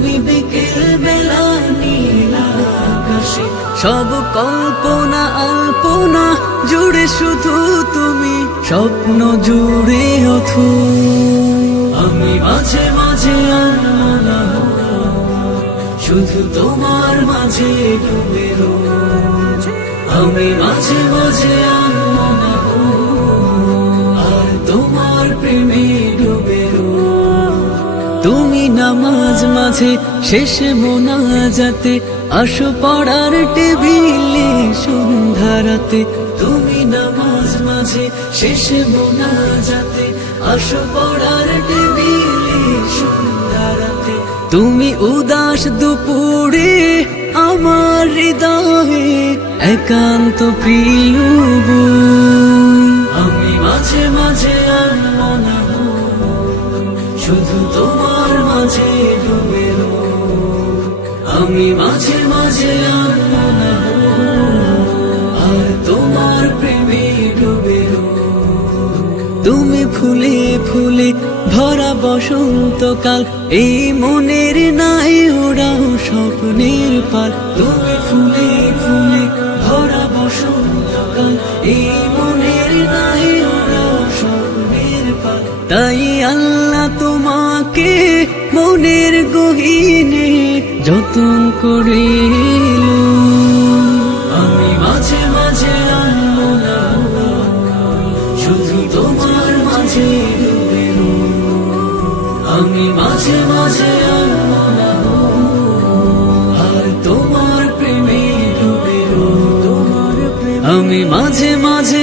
তুমি বিকেল বেলা নীল আকাশে, সব কল্পনা আলপনা জুড়ে শুধু তুমি, স্বপ্ন জুড়ে অথৈ। আমি মাঝে মাঝে আনমনা শুধু তোমার মাঝে ডুবে রই। আমি মাঝে মাঝে আনমনা আর তোমার প্রেমে ডুবে রই। তুমি নামাজ মাঝে শেষে মোনাজাতে আসো পড়ার টেবিলে সন্ধ্যারাতে। তুমি নামাজ মাঝে শেষে মোনাজাতে আসো পড়ার টেবিলে সন্ধ্যারাতে। তুমি উদাস দুপুরে আমার হৃদয়ে একান্ত প্রিয় বই। আমি মাঝে মাঝে আনমনা শুধু তোমার মাঝে ডুবে রই। আমি মাঝে মাঝে আনমনা আর তোমার প্রেমে ডুবে রই। তুমি ফুলে ফুলে ভরা বসন্তকাল, এই মনের নাই ওড়াও স্বপ্নের পাল। তুমি ফুলে ফুলে ভরা বসন্তকাল, এই মনের নাই ওড়াও স্বপ্নের পাল। তাই আল্লাহ তোমাকে মনের গহীনে যতন করে আমি মাঝে মাঝে আনমনা শুধু তোমার মাঝে ডুবে রই। আমি মাঝে মাঝে আনমনা আর তোমার প্রেমে ডুবে রই। আমি মাঝে মাঝে